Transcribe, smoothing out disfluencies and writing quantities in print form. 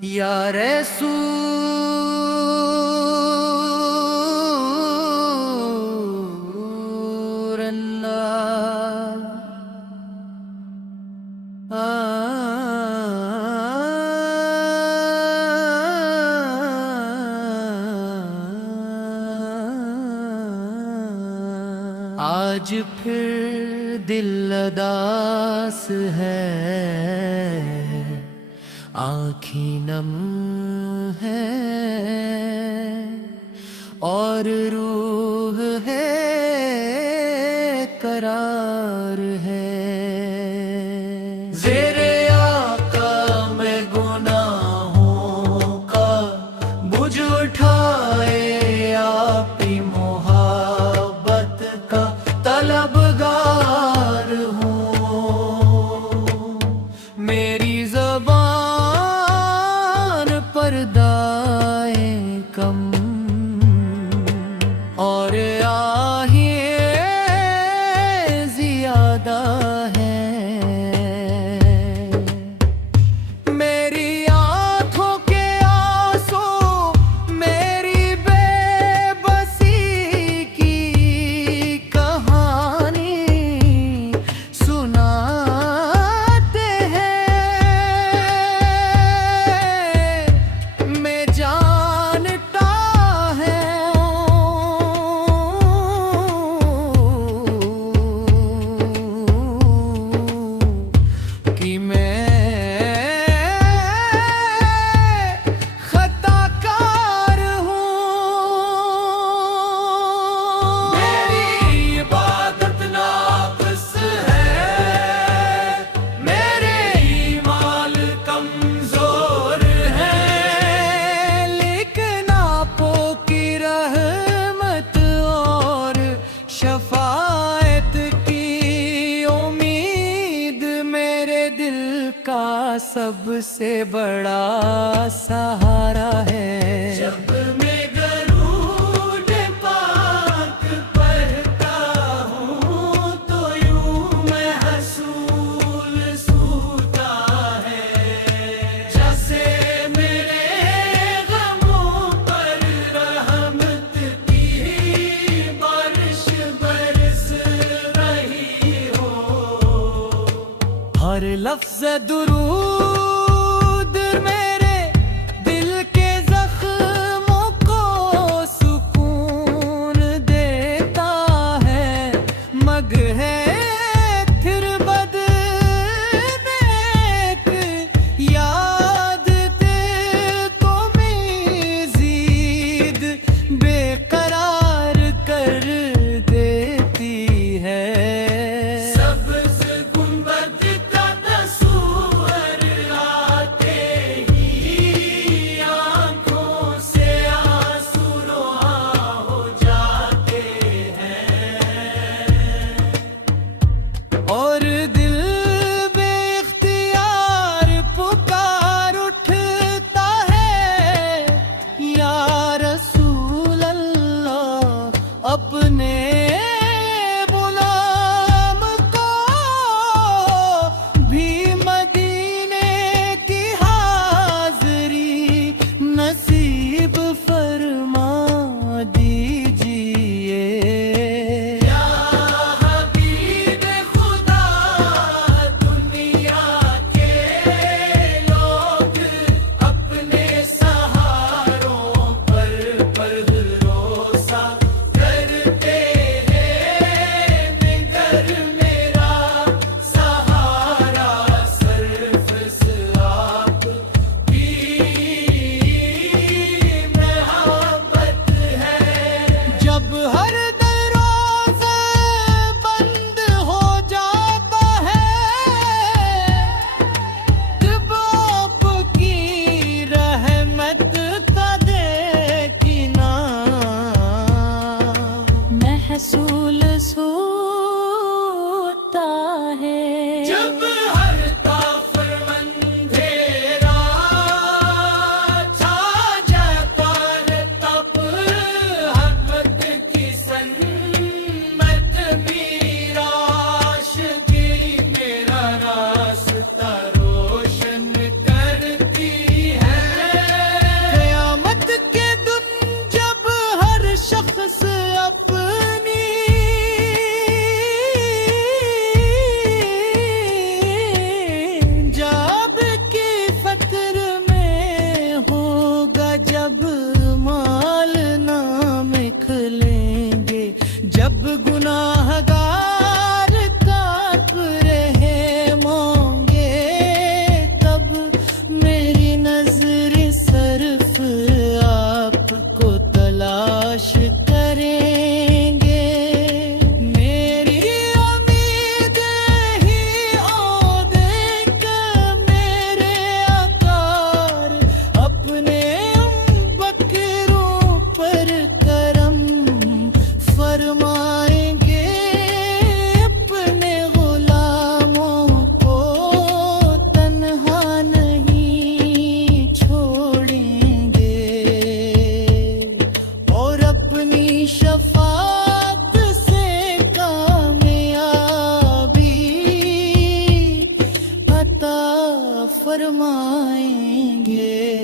या रसूल अल्लाह। आज फिर दिल अदास है, आँखें नम है और रूह है करार है। ज़ेरे आका मैं गुनाहों का बुझ उठाए, आपकी मोहब्बत का तलबगार हूँ। मेरी ज़बान पर्दाए कम और आहें ज़ियादा है। मेरी आँखों के आंसू मेरी बेबसी की कहानी सुनाते हैं। मैं जानता है कि मैं खताकार हूँ। मेरी इबादत नाक़िस है, मेरे ईमान कमज़ोर है, लेकिन आपो की रहमत और शफ़ाअत की उम्मीद मेरे दिल का सबसे बड़ा सहारा है। जब मैं दरूद पाक पढ़ता हूँ तो यूं महसूल सूता है, जैसे मेरे गमों पर रहमत की बारिश बरस रही हो। हर लफ्ज़ दुरूद मेरे दिल के ज़ख्मों को सुकून देता है। मग है फिर बदनेक याद तेको मज़ीद बेकरार कर देती है। सब्ज़ गुंबद का तसूर फरमाएंगे।